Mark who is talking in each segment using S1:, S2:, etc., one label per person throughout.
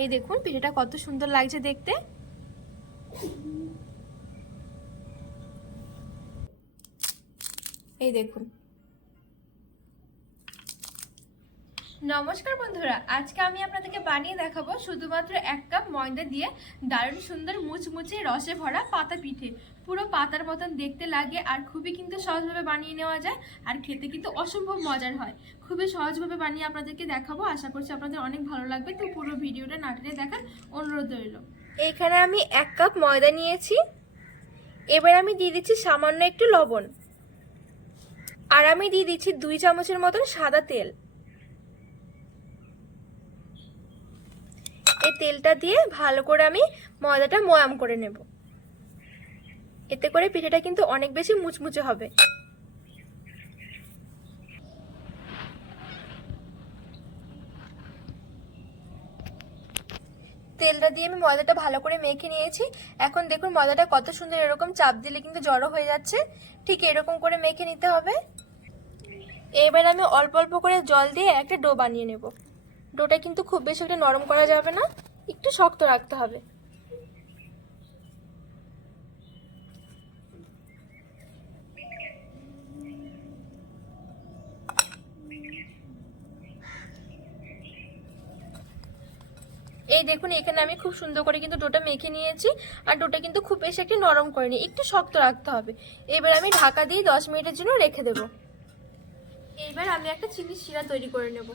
S1: এই দেখুন পিঠেটা কত সুন্দর লাগছে দেখতে। এই দেখুন নমস্কার বন্ধুরা, আজকে আমি আপনাদেরকে বানিয়ে দেখাবো শুধুমাত্র এক কাপ ময়দা দিয়ে দারুণ সুন্দর মুচমুচে রসে ভরা পাতা পিঠে। পুরো পাতার মতন দেখতে লাগে আর খুবই কিন্তু সহজভাবে বানিয়ে নেওয়া যায় আর খেতে কিন্তু অসম্ভব মজার হয়। খুবই সহজভাবে বানিয়ে আপনাদেরকে দেখাবো, আশা করছি আপনাদের অনেক ভালো লাগবে। তো পুরো ভিডিওটা না টেনে দেখার অনুরোধ রইল। এখানে আমি এক কাপ ময়দা নিয়েছি। এবার আমি দিয়ে দিচ্ছি সামান্য একটু লবণ। আর আমি দিয়ে দিচ্ছি দুই চামচের মতন সাদা তেল। তেলটা দিয়ে ভালো করে আমি ময়দাটা ময়াম করে নেব। এতে করে পিঠেটা কিন্তু অনেক বেশি মুচমুচে হবে। তেলটা দিয়ে আমি ময়দাটা ভালো করে মেখে নিয়েছি। এখন দেখুন ময়দাটা কত সুন্দর এরকম চাপ দিলে কিন্তু জড়ো হয়ে যাচ্ছে। ঠিক এরকম করে মেখে নিতে হবে। এবার আমি অল্প অল্প করে জল দিয়ে একটা ডো বানিয়ে নেব। ডোটা কিন্তু খুব বেশি একটা নরম করা যাবে না। একটু শক্ত রাখতে হবে। এই দেখুন, এখানে আমি খুব সুন্দর করে কিন্তু ডোটা মেখে নিয়েছি। আর ডোটা কিন্তু খুব বেশি একটু নরম করিনি, একটু শক্ত রাখতে হবে। এবার আমি ঢাকা দিয়ে দশ মিনিটের জন্য রেখে দেবো। এইবার আমি একটা চিনি শিরা তৈরি করে নেব।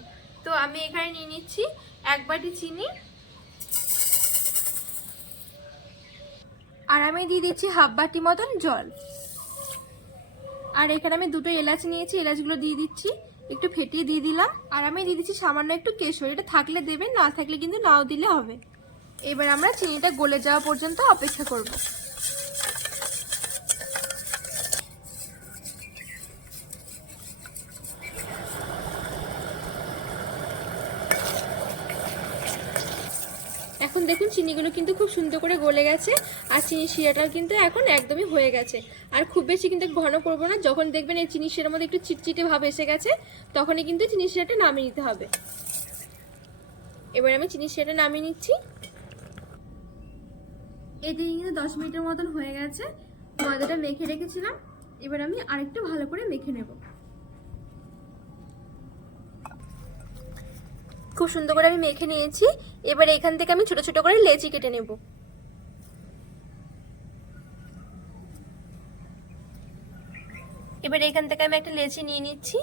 S1: তো আমি এখানে নিয়ে নিচ্ছি এক বাটি চিনি আর আমি দিয়ে দিচ্ছি হাফ বাটি মতন জল। আর এখানে আমি দুটো এলাচ নিয়েছি, এলাচগুলো দিয়ে দিচ্ছি, একটু ফেটিয়ে দিয়ে দিলাম। আর আমি দিয়ে দিচ্ছি সামান্য একটু কেশর, এটা থাকলে দেবেন, না থাকলে কিন্তু নাও দিলে হবে। এবার আমরা চিনিটা গলে যাওয়া পর্যন্ত অপেক্ষা করব এখন দেখুন চিনিগুলো কিন্তু খুব সুন্দর করে গলে গেছে, আর চিনি শিরাটাও কিন্তু এখন একদমই হয়ে গেছে। আর খুব বেশি কিন্তু ঘন করব না, যখন দেখবেন এই চিনি শিরার মধ্যে একটু চিটচিটে ভাব এসে গেছে, তখনই কিন্তু চিনি শিরাটা নামিয়ে নিতে হবে। এবার আমি চিনি শিরাটা নামিয়ে নিচ্ছি। এদিকে কিন্তু দশ মিনিটের মতন হয়ে গেছে, ময়দাটা মেখে রেখেছিলাম, এবার আমি আরেকটু ভালো করে মেখে নেব। খুব সুন্দর করে আমি মেখে নিয়েছি। এবার এখান থেকে আমি ছোট ছোট করে লেচি কেটে নেব। এবার এখান থেকে আমি একটা লেচি নিয়ে নিচ্ছি।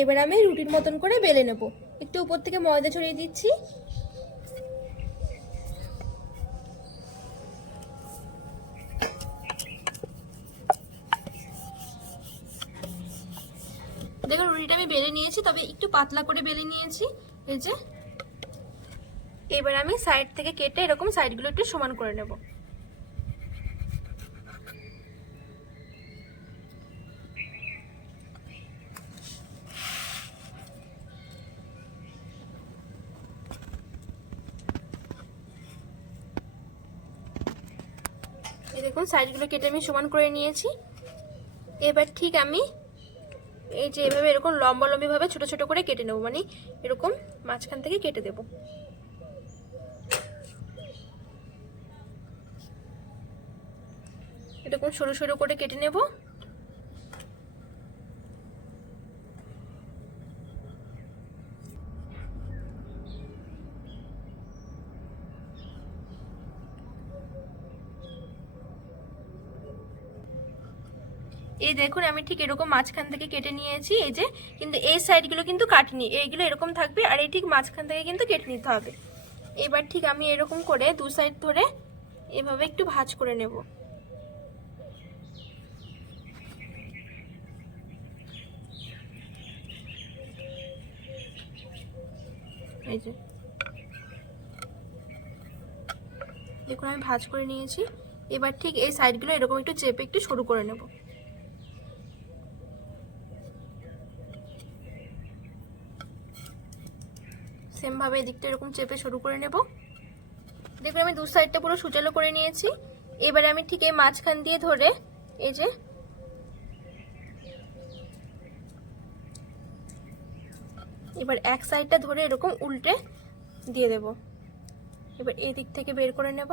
S1: এবার আমি রুটির মতন করে বেলে নেব। একটু উপর থেকে ময়দা ছড়িয়ে দিচ্ছি। তবে একটু পাতলা করে বেলে নিয়েছি। এই যে। এবার আমি সাইড থেকে কেটে এরকম সাইডগুলো একটু সমান করে নেব। দেখুন, সাইডগুলো কেটে আমি সমান করে নিয়েছি। এবার ঠিক আমি এই যে এভাবে এরকম লম্বা লম্বি ছোটো ছোট ছোট করে কেটে নেব মানে এরকম মাঝখান থেকে কেটে দেব। এরকম সরু সরু করে কেটে নেব। এই দেখুন, আমি ঠিক এরকম মাঝখান থেকে কেটে নিয়েছি, এই যে, কিন্তু এই সাইডগুলো কিন্তু কাটিনি, এইগুলো এরকম থাকবে আর এই ঠিক মাঝখান থেকে কিন্তু কেটে নিতে হবে। এবার ঠিক আমি এরকম করে দু সাইড ধরে এভাবে একটু ভাজ করে নেব। এই যে। দেখুন, আমি ভাজ করে নিয়েছি। এবার ঠিক এই সাইডগুলো এরকম একটু চেপে একটু সরু করে নেব। সেমভাবে এদিকটা এরকম চেপে শুরু করে নেব। দেখুন, আমি দু সাইডটা পুরো সুচালো করে নিয়েছি। এবারে আমি ঠিক এই মাঝখান দিয়ে ধরে এই যে এবার এক সাইডটা ধরে এরকম উল্টে দিয়ে দেব। এবার এই দিক থেকে বের করে নেব।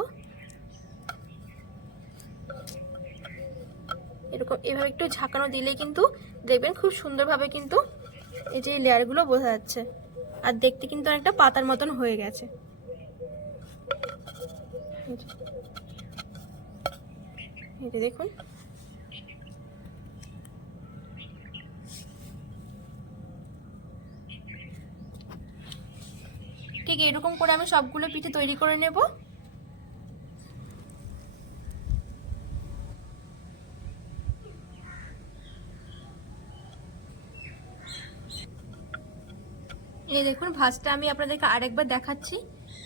S1: এরকম এভাবে একটু ঝাঁকানো দিলে কিন্তু দেখবেন খুব সুন্দরভাবে কিন্তু এই যে লেয়ারগুলো বোঝা যাচ্ছে। আর দেখতে কিন্তু অনেকটা পাতার মতন হয়ে গেছে। যে দেখুন। ঠিক এরকম করে আমি সবগুলো পিঠে তৈরি করে নেব। এই দেখুন, ভাজটা আমি আপনাদেরকে আরেকবার দেখাচ্ছি।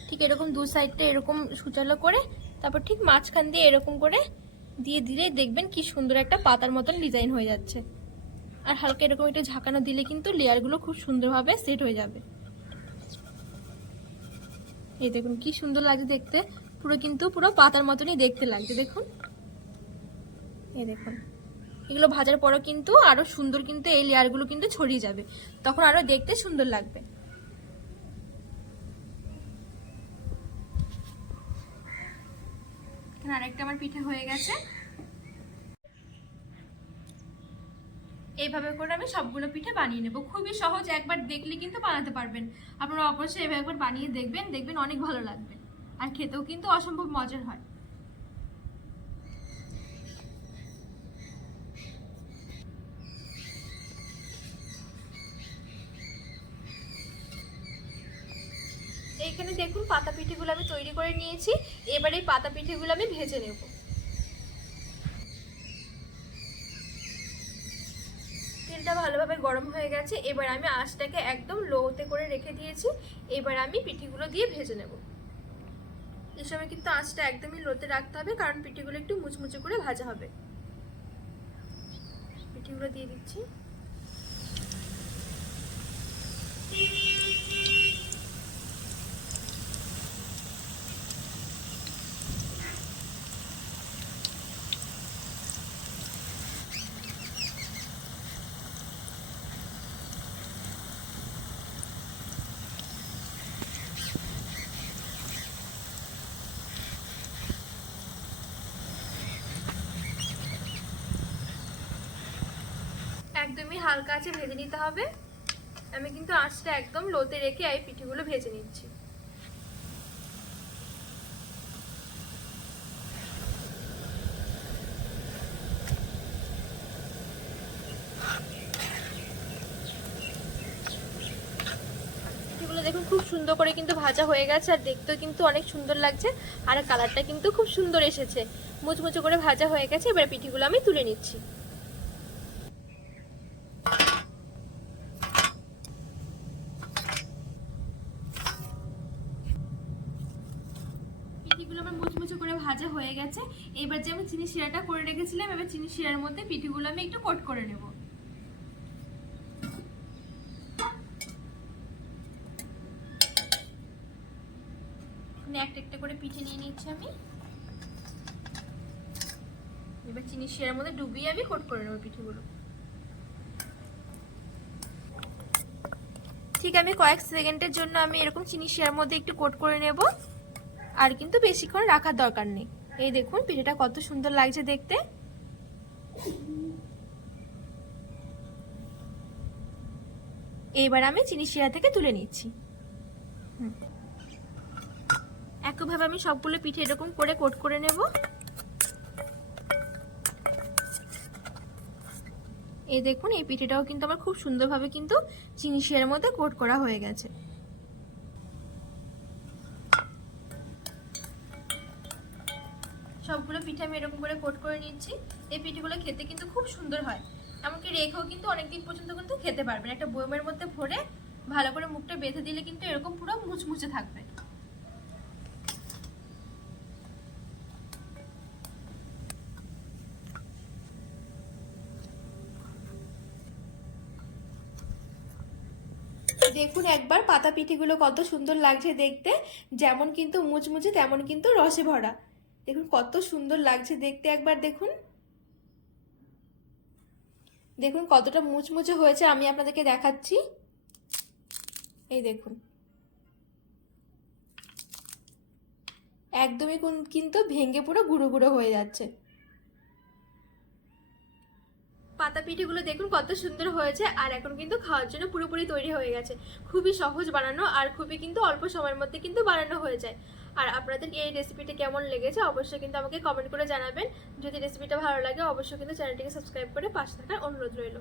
S1: ঠিক এরকম দু সাইডটা এরকম সুচালো করে, তারপর ঠিক মাঝখান দিয়ে এরকম করে দিয়ে দিলে দেখবেন কি সুন্দর একটা পাতার মতন ডিজাইন হয়ে যাচ্ছে। আর হালকা এরকম একটু ঝাঁকানো দিলে কিন্তু লেয়ারগুলো খুব সুন্দরভাবে সেট হয়ে যাবে। এই দেখুন, কি সুন্দর লাগছে দেখতে। পুরো কিন্তু পুরো পাতার মতনই দেখতে লাগছে, দেখুন। এই দেখুন, এগুলো ভাজার পরও কিন্তু আরও সুন্দর কিন্তু এই লেয়ারগুলো কিন্তু ছড়িয়ে যাবে। তখন আরও দেখতে সুন্দর লাগবে। এখানে আরেকটা আমার পিঠে হয়ে গেছে। এইভাবে করে আমি সবগুলো পিঠে বানিয়ে নেব। খুবই সহজ, একবার দেখলে কিন্তু বানাতে পারবেন। আপনারা অবশ্যই এভাবে একবার বানিয়ে দেখবেন দেখবেন অনেক ভালো লাগবে। আর খেতেও কিন্তু অসম্ভব মজার হয়। এইখানে দেখুন পাতা পিঠেগুলো আমি তৈরি করে নিয়েছি। এবার এই পাতা পিঠেগুলো আমি ভেজে নেব। তেলটা ভালোভাবে গরম হয়ে গেছে। এবার আমি আঁচটাকে একদম লোতে করে রেখে দিয়েছি। এবার আমি পিঠেগুলো দিয়ে ভেজে নেব। এই সময় কিন্তু আঁচটা একদমই লোতে রাখতে হবে, কারণ পিঠেগুলো একটু মুচমুচে করে ভাজা হবে। পিঠেগুলো দিয়ে দিচ্ছি একদমই হালকা আছে ভেজে নিতে হবে। আমি কিন্তু আঁচটা একদম লোতে রেখে এই পিঠেগুলো ভেজে নিচ্ছি। দেখুন খুব সুন্দর করে কিন্তু ভাজা হয়ে গেছে আর দেখতেও কিন্তু অনেক সুন্দর লাগছে আর কালারটা কিন্তু খুব সুন্দর এসেছে। মুচমুচে করে ভাজা হয়ে গেছে, এবার পিঠিগুলো আমি তুলে নিচ্ছি পিঠিগুলো আমার মুচমুচে করে ভাজা হয়ে গেছে। এবার যে আমি চিনি শিরাটা করে রেখেছিলাম, এবার চিনি শিরার মধ্যে পিঠিগুলো আমি একটু কোট করে নেব। একটা একটা করে পিঠে নিয়ে নিচ্ছি আমি। এবার চিনি শিরার মধ্যে ডুবিয়ে আমি কোট করে নেব পিঠেগুলো। ঠিক আমি কয়েক সেকেন্ডের জন্য আমি এরকম চিনি শিরার মধ্যে একটু কোট করে নেব। আর কিন্তু বেশিক্ষণ রাখার দরকার নেই। এই দেখুন, পিঠেটা কত সুন্দর লাগছে দেখতে। এইবার আমি চিনি শিরা থেকে তুলে নিচ্ছি। একইভাবে আমি সবগুলো পিঠে এরকম করে কোট করে নেব। এই দেখুন, এই পিঠেটাও কিন্তু আমার খুব সুন্দরভাবে কিন্তু চিনি শিরার মধ্যে কোট করা হয়ে গেছে। এরকম করে কোট করে নিচ্ছি। এই পিঠেগুলো খেতে কিন্তু খুব সুন্দর হয়। এমনকি রেখেও কিন্তু অনেকদিন পর্যন্ত কিন্তু খেতে পারবেন একটা বয়মের মধ্যে ভরে ভালো করে মুখটা বেঁধে দিলে কিন্তু এরকম পুরো মুচমুচে থাকবে। দেখুন একবার পাতা পিঠেগুলো কত সুন্দর লাগছে দেখতে। যেমন কিন্তু মুচমুচে, তেমন কিন্তু রসে ভরা। দেখুন, কত সুন্দর লাগছে দেখতে একবার দেখুন। দেখুন, কতটা মুচমুচে হয়েছে, আমি আপনাদেরকে দেখাচ্ছি। এই দেখুন। একদমই কোন- কিন্তু ভেঙে পুরো গুঁড়ো গুঁড়ো হয়ে যাচ্ছে। পাতা পিঠেগুলো দেখুন, কত সুন্দর হয়েছে, আর এখন কিন্তু খাওয়ার জন্য পুরোপুরি তৈরি হয়ে গেছে। খুবই সহজ বানানো, আর খুবই কিন্তু অল্প সময়ের মধ্যে কিন্তু বানানো হয়ে যায়। আর আপনাদের এই রেসিপিটি কেমন লেগেছে অবশ্যই কিন্তু আমাকে কমেন্ট করে জানাবেন। যদি রেসিপিটা ভালো লাগে, অবশ্যই কিন্তু চ্যানেলটিকে সাবস্ক্রাইব করে পাশে থাকার অনুরোধ রইল।